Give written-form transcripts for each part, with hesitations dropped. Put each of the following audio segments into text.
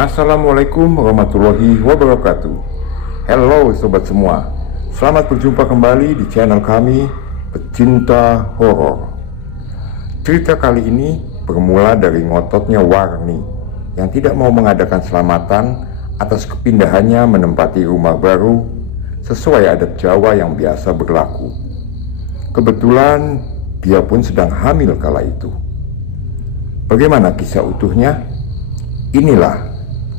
Assalamualaikum warahmatullahi wabarakatuh. Halo sobat semua, selamat berjumpa kembali di channel kami Pecinta Horor. Cerita kali ini bermula dari ngototnya Warni yang tidak mau mengadakan selamatan atas kepindahannya menempati rumah baru sesuai adat Jawa yang biasa berlaku. Kebetulan dia pun sedang hamil kala itu. Bagaimana kisah utuhnya? Inilah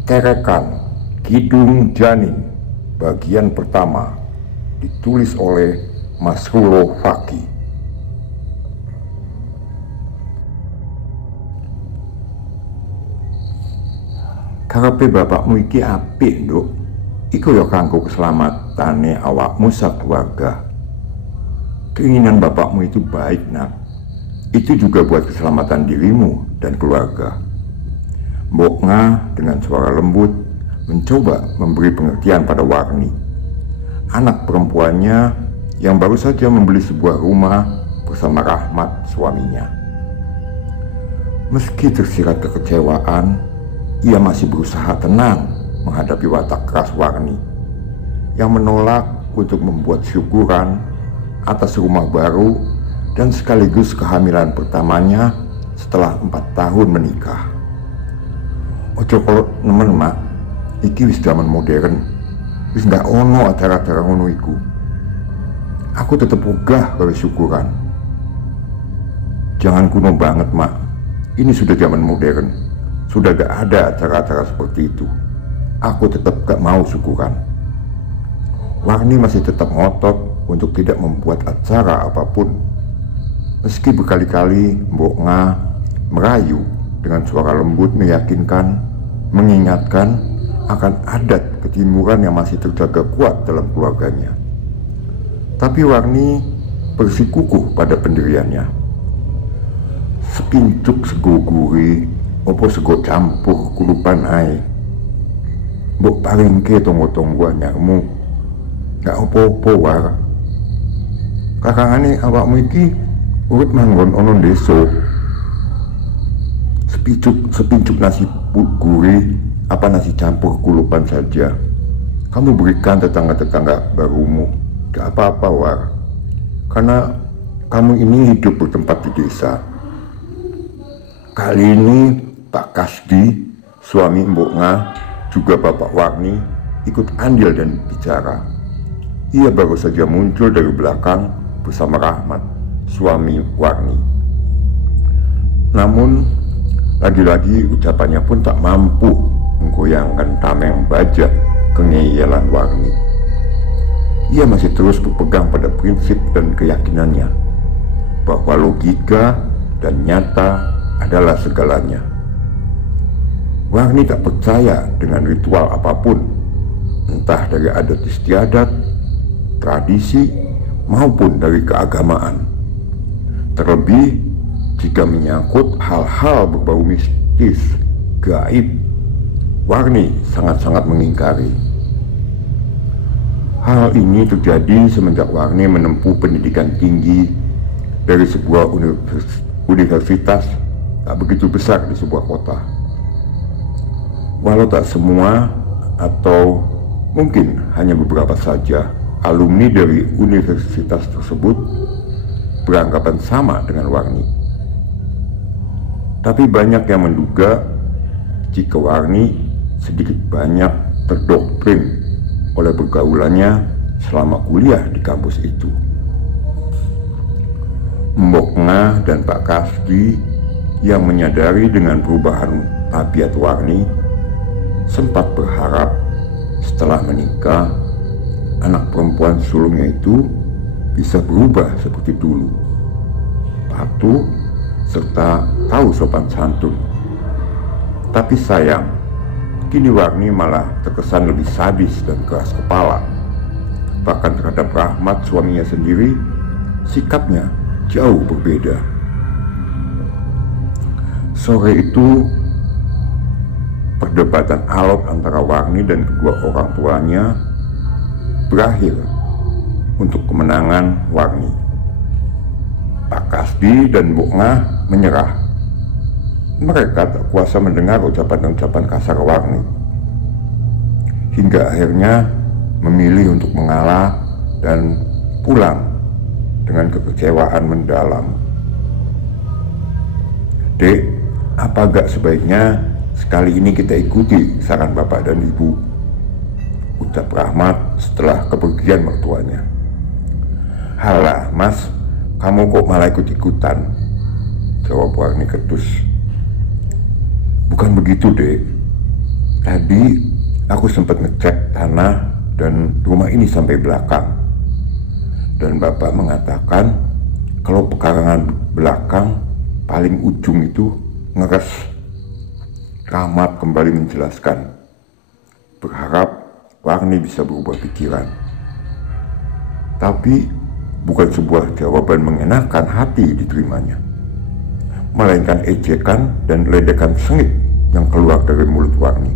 Terekan Kidung Janin bagian pertama, ditulis oleh Masrulo Faki. Karepe bapakmu iki apik, Nduk. Iku ya kanggo keselamatane awakmu sakeluarga. Keinginan bapakmu itu baik, Nak. Itu juga buat keselamatan dirimu dan keluarga. Mbok Nga dengan suara lembut mencoba memberi pengertian pada Warni, anak perempuannya yang baru saja membeli sebuah rumah bersama Rahmat suaminya. Meski tersirat kekecewaan, ia masih berusaha tenang menghadapi watak keras Warni yang menolak untuk membuat syukuran atas rumah baru dan sekaligus kehamilan pertamanya setelah 4 tahun menikah. Ojo kalau nemen mak, iki wis zaman modern, wis ndak ono acara-acara ngono iku. Aku tetep ogah gawe syukuran. Jangan kuno banget mak, ini sudah zaman modern, sudah gak ada acara-acara seperti itu. Aku tetap gak mau syukuran. Warni masih tetap ngotot untuk tidak membuat acara apapun. Meski berkali-kali Mbok Nga merayu dengan suara lembut meyakinkan, mengingatkan akan adat ketimuran yang masih terjaga kuat dalam keluarganya. Tapi Warni bersikukuh pada pendiriannya. Sepincuk sego guri, opo sego campur kulupan ae. Mbok paringke tonggo-tonggo anyarmu. Gak opo-opo war. Kakangane awakmu iki urut manggon ono deso. Sepincuk nasi gurih apa nasi campur kulupan saja kamu berikan tetangga-tetangga barumu. Gak apa-apa war, karena kamu ini hidup bertempat di desa. Kali ini Pak Kasdi, suami Mbok Nga, juga Bapak Warni ikut andil dan bicara. Ia baru saja muncul dari belakang bersama Rahmat, suami Warni. Namun lagi-lagi ucapannya pun tak mampu menggoyangkan tameng baja kengeyelan Warni. Ia masih terus berpegang pada prinsip dan keyakinannya bahwa logika dan nyata adalah segalanya. Warni tak percaya dengan ritual apapun, entah dari adat istiadat, tradisi, maupun dari keagamaan. Terlebih jika menyangkut hal-hal berbau mistis, gaib, Warni sangat-sangat mengingkari. Hal ini terjadi semenjak Warni menempuh pendidikan tinggi dari sebuah universitas tak begitu besar di sebuah kota. Walau tak semua atau mungkin hanya beberapa saja alumni dari universitas tersebut beranggapan sama dengan Warni. Tapi banyak yang menduga jika Warni sedikit banyak terdoktrin oleh pergaulannya selama kuliah di kampus itu. Mbok Nga dan Pak Kasdi yang menyadari dengan perubahan tabiat Warni sempat berharap setelah menikah anak perempuan sulungnya itu bisa berubah seperti dulu, patuh serta tahu sopan santun. Tapi sayang, kini Warni malah terkesan lebih sadis dan keras kepala. Bahkan terhadap Rahmat suaminya sendiri, sikapnya jauh berbeda. Sore itu, perdebatan alot antara Warni dan kedua orang tuanya berakhir untuk kemenangan Warni. Pak Kasdi dan Mbok Nga menyerah mereka tak kuasa mendengar ucapan-ucapan kasar Warni, hingga akhirnya memilih untuk mengalah dan pulang dengan kekecewaan mendalam. "Dek, apa gak sebaiknya sekali ini kita ikuti saran bapak dan ibu?" ucap Rahmat setelah kepergian mertuanya. "Halah mas, kamu kok malah ikut-ikutan?" jawab Warni ketus. "Bukan begitu dek, tadi aku sempat ngecek tanah dan rumah ini sampai belakang, dan bapak mengatakan kalau pekarangan belakang paling ujung itu ngeres." Rahmat kembali menjelaskan, berharap Warni bisa berubah pikiran. Tapi bukan sebuah jawaban mengenakan hati diterimanya, melainkan ejekan dan ledekan sengit yang keluar dari mulut Warni.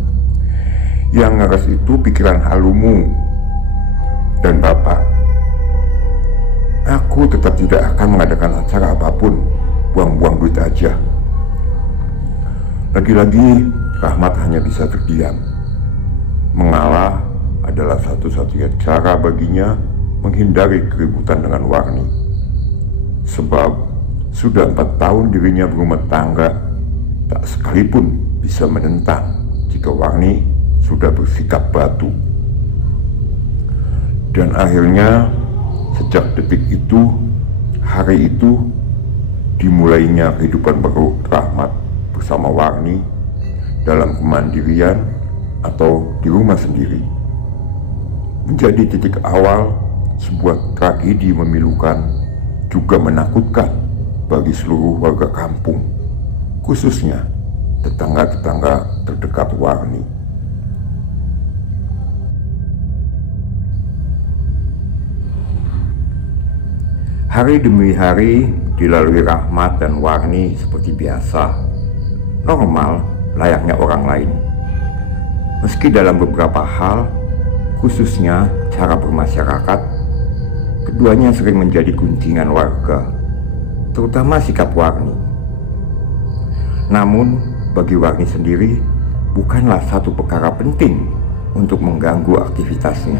"Yang ngeres itu pikiran halumu dan bapak. Aku tetap tidak akan mengadakan acara apapun, buang-buang duit aja." Lagi-lagi Rahmat hanya bisa terdiam. Mengalah adalah satu-satunya cara baginya menghindari keributan dengan Warni. Sebab sudah 4 tahun dirinya berumah tangga, tak sekalipun bisa menentang jika Warni sudah bersikap batu. Dan akhirnya sejak detik itu, hari itu, dimulainya kehidupan baru Rahmat bersama Warni dalam kemandirian atau di rumah sendiri. Menjadi titik awal sebuah tragedi memilukan, juga menakutkan bagi seluruh warga kampung, khususnya tetangga-tetangga terdekat Warni. Hari demi hari dilalui Rahmat dan Warni seperti biasa, normal layaknya orang lain. Meski dalam beberapa hal, khususnya cara bermasyarakat, keduanya sering menjadi gunjingan warga, terutama sikap Warni. Namun bagi Warni sendiri bukanlah satu perkara penting untuk mengganggu aktivitasnya.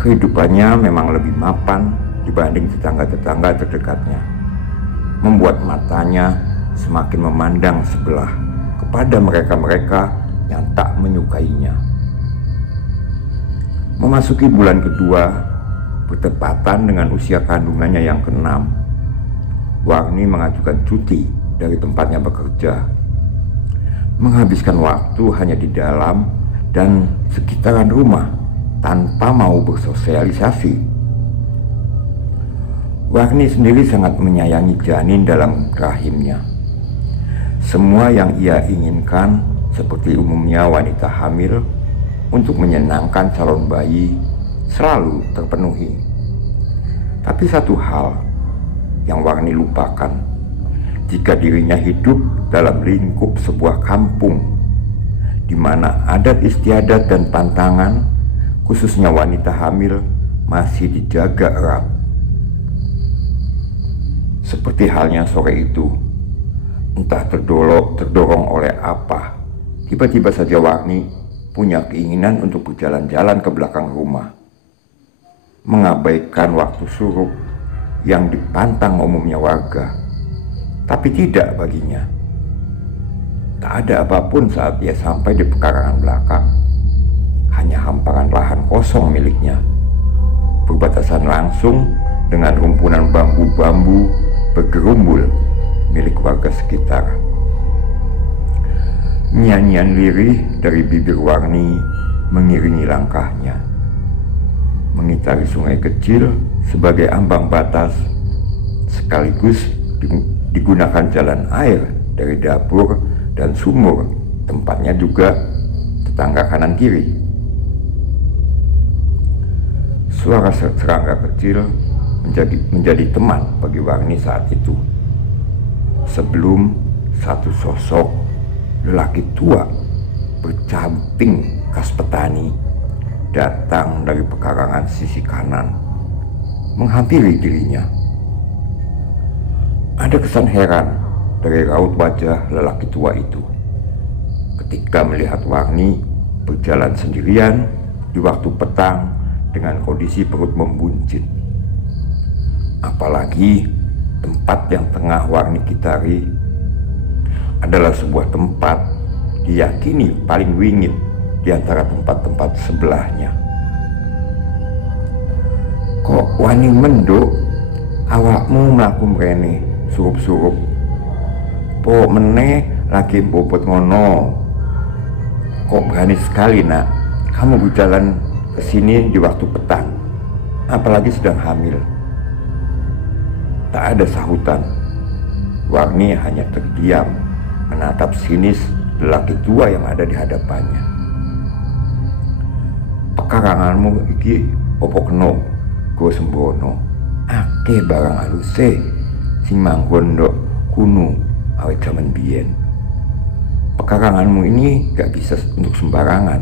Kehidupannya memang lebih mapan dibanding tetangga-tetangga terdekatnya, membuat matanya semakin memandang sebelah kepada mereka-mereka yang tak menyukainya. Memasuki bulan kedua, bertepatan dengan usia kandungannya yang ke-6, Warni mengajukan cuti dari tempatnya bekerja, menghabiskan waktu hanya di dalam dan sekitaran rumah tanpa mau bersosialisasi. Warni sendiri sangat menyayangi janin dalam rahimnya. Semua yang ia inginkan, seperti umumnya wanita hamil, untuk menyenangkan calon bayi selalu terpenuhi. Tapi satu hal yang Warni lupakan, jika dirinya hidup dalam lingkup sebuah kampung di mana adat istiadat dan pantangan, khususnya wanita hamil, masih dijaga erat. Seperti halnya sore itu, entah terdorong oleh apa, tiba-tiba saja Warni punya keinginan untuk berjalan-jalan ke belakang rumah, mengabaikan waktu surup yang dipantang umumnya warga. Tapi tidak baginya. Tak ada apapun saat dia sampai di pekarangan belakang. Hanya hamparan lahan kosong miliknya, berbatasan langsung dengan rumpunan bambu-bambu bergerumbul milik warga sekitar. Nyanyian lirih dari bibir Warni mengiringi langkahnya, mengitari sungai kecil sebagai ambang batas, sekaligus digunakan jalan air dari dapur dan sumur, tempatnya juga tetangga kanan kiri. Suara serangga kecil menjadi teman bagi Warni saat itu, sebelum satu sosok lelaki tua bercamping khas petani datang dari pekarangan sisi kanan, menghampiri dirinya. Ada kesan heran dari raut wajah lelaki tua itu ketika melihat Warni berjalan sendirian di waktu petang dengan kondisi perut membuncit. Apalagi tempat yang tengah Warni gitari adalah sebuah tempat diyakini paling wingit di antara tempat-tempat sebelahnya. Kok wani menduk awakmu mlaku mrene surup-surup? Po meneh lagi bobot ngono. Kok berani sekali nak kamu berjalan ke sini di waktu petang, apalagi sedang hamil. Tak ada sahutan. Warni hanya terdiam menatap sinis lelaki tua yang ada di hadapannya. Pekaranganmu iki opo keno go sembrono? Akeh barang aluse sing manggon ndok kuno awet jaman biyen. Pekaranganmu ini gak bisa untuk sembarangan.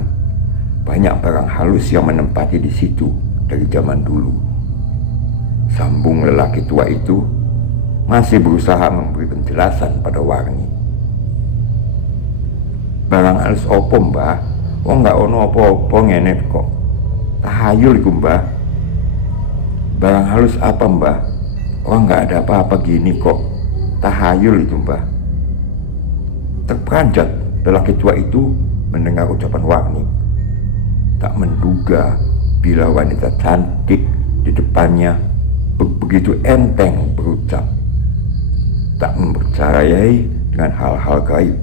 Banyak barang halus yang menempati di situ dari zaman dulu. Sambung lelaki tua itu masih berusaha memberi penjelasan pada Warni. Barang halus opo mbah? Wong gak ono opo-opo ngene kok. Tahayul iku mbah. Barang halus apa mbah? Orang gak ada apa-apa gini kok. Tahayul itu mbah. Terperanjat lelaki tua itu mendengar ucapan Warni. Tak menduga bila wanita cantik di depannya begitu enteng berucap. Tak mempercayai dengan hal-hal gaib.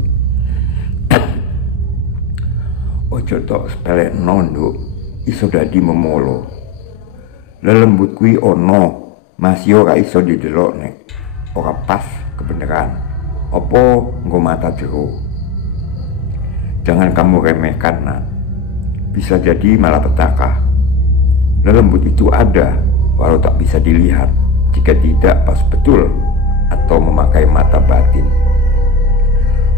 Ojo tok sepelek nonduk iso dadi memolo. Lelembut kui ono masih ora iso didelok nek ora pas kebenaran. Opo nggo mata jero. Jangan kamu remehkan nak. Bisa jadi malapetaka. Lelembut itu ada walau tak bisa dilihat jika tidak pas betul atau memakai mata batin.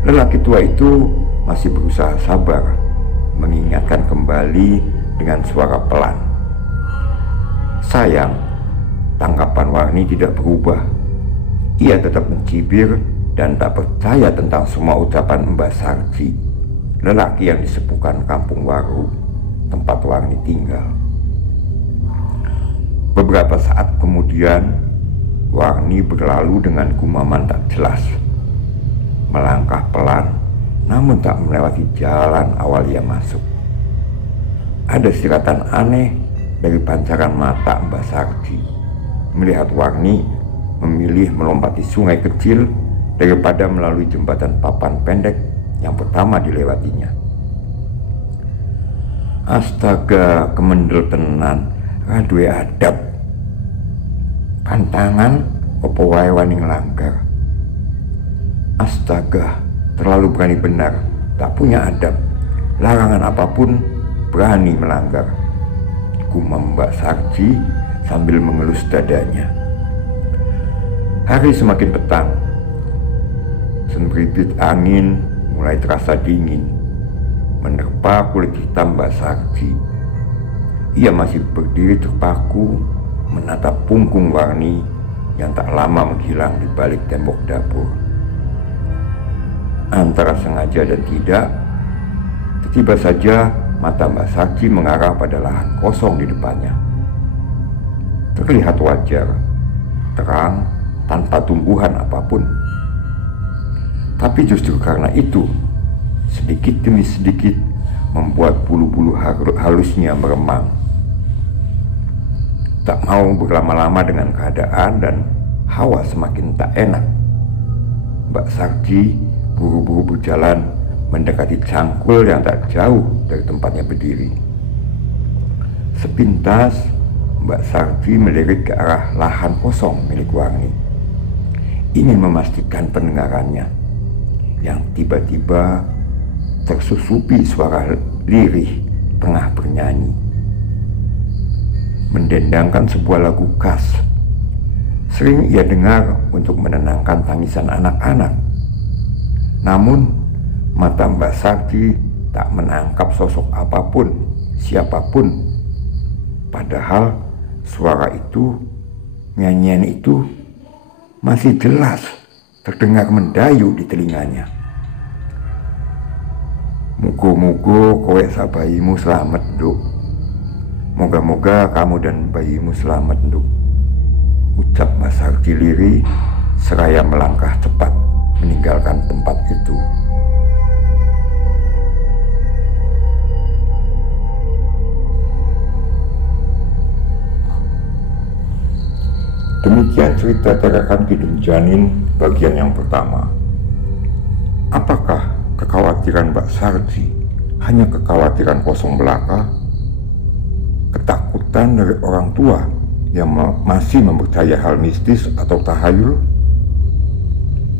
Lelaki tua itu masih berusaha sabar mengingatkan kembali dengan suara pelan. Sayang, tanggapan Warni tidak berubah. Ia tetap mencibir dan tak percaya tentang semua ucapan Mbah Sarji, lelaki yang disepuhkan kampung Waru, tempat Warni tinggal. Beberapa saat kemudian, Warni berlalu dengan gumaman tak jelas. Melangkah pelan, namun tak melewati jalan awal ia masuk. Ada siratan aneh dari pancaran mata Mbah Sarji melihat Warni memilih melompati sungai kecil daripada melalui jembatan papan pendek yang pertama dilewatinya. Astaga, kemendel tenan, raduwe adab. Pantangan opo wae wani nglanggar. Astaga, terlalu berani benar, tak punya adab. Larangan apapun berani melanggar. Gumam Mbak Sarji sambil mengelus dadanya. Hari semakin petang. Sembribit angin mulai terasa dingin menerpa kulit hitam Mbak Sarji. Ia masih berdiri terpaku menatap punggung Warni yang tak lama menghilang di balik tembok dapur. Antara sengaja dan tidak, tiba saja mata Mbak Sarji mengarah pada lahan kosong di depannya. Terlihat wajar, terang, tanpa tumbuhan apapun. Tapi justru karena itu, sedikit demi sedikit membuat bulu-bulu halusnya meremang. Tak mau berlama-lama dengan keadaan dan hawa semakin tak enak, Mbak Sarji buru-buru berjalan mendekati cangkul yang tak jauh dari tempatnya berdiri. Sepintas Mbak Sarji melirik ke arah lahan kosong milik Warni, ingin memastikan pendengarannya yang tiba-tiba tersusupi suara lirih tengah bernyanyi, mendendangkan sebuah lagu khas sering ia dengar untuk menenangkan tangisan anak-anak. Namun mata Mbak Sarji tak menangkap sosok apapun, siapapun. Padahal suara itu, nyanyian itu masih jelas terdengar mendayu di telinganya. Mugo-mugo kowe sak bayimu selamat, Nduk. Moga-moga kamu dan bayimu selamat, Nduk, ucap Mas Hardi lirih seraya melangkah cepat meninggalkan tempat itu. Demikian cerita Terakan Kidung Janin bagian yang pertama. Apakah kekhawatiran Mbak Sarji hanya kekhawatiran kosong belaka? Ketakutan dari orang tua yang masih mempercaya hal mistis atau tahayul?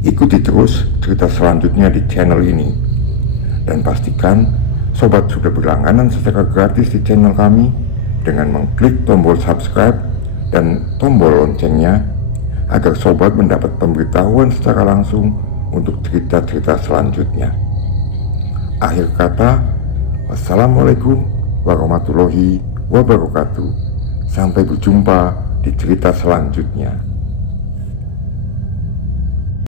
Ikuti terus cerita selanjutnya di channel ini. Dan pastikan sobat sudah berlangganan secara gratis di channel kami dengan mengklik tombol subscribe dan tombol loncengnya agar sobat mendapat pemberitahuan secara langsung untuk cerita-cerita selanjutnya. Akhir kata, wassalamualaikum warahmatullahi wabarakatuh. Sampai berjumpa di cerita selanjutnya.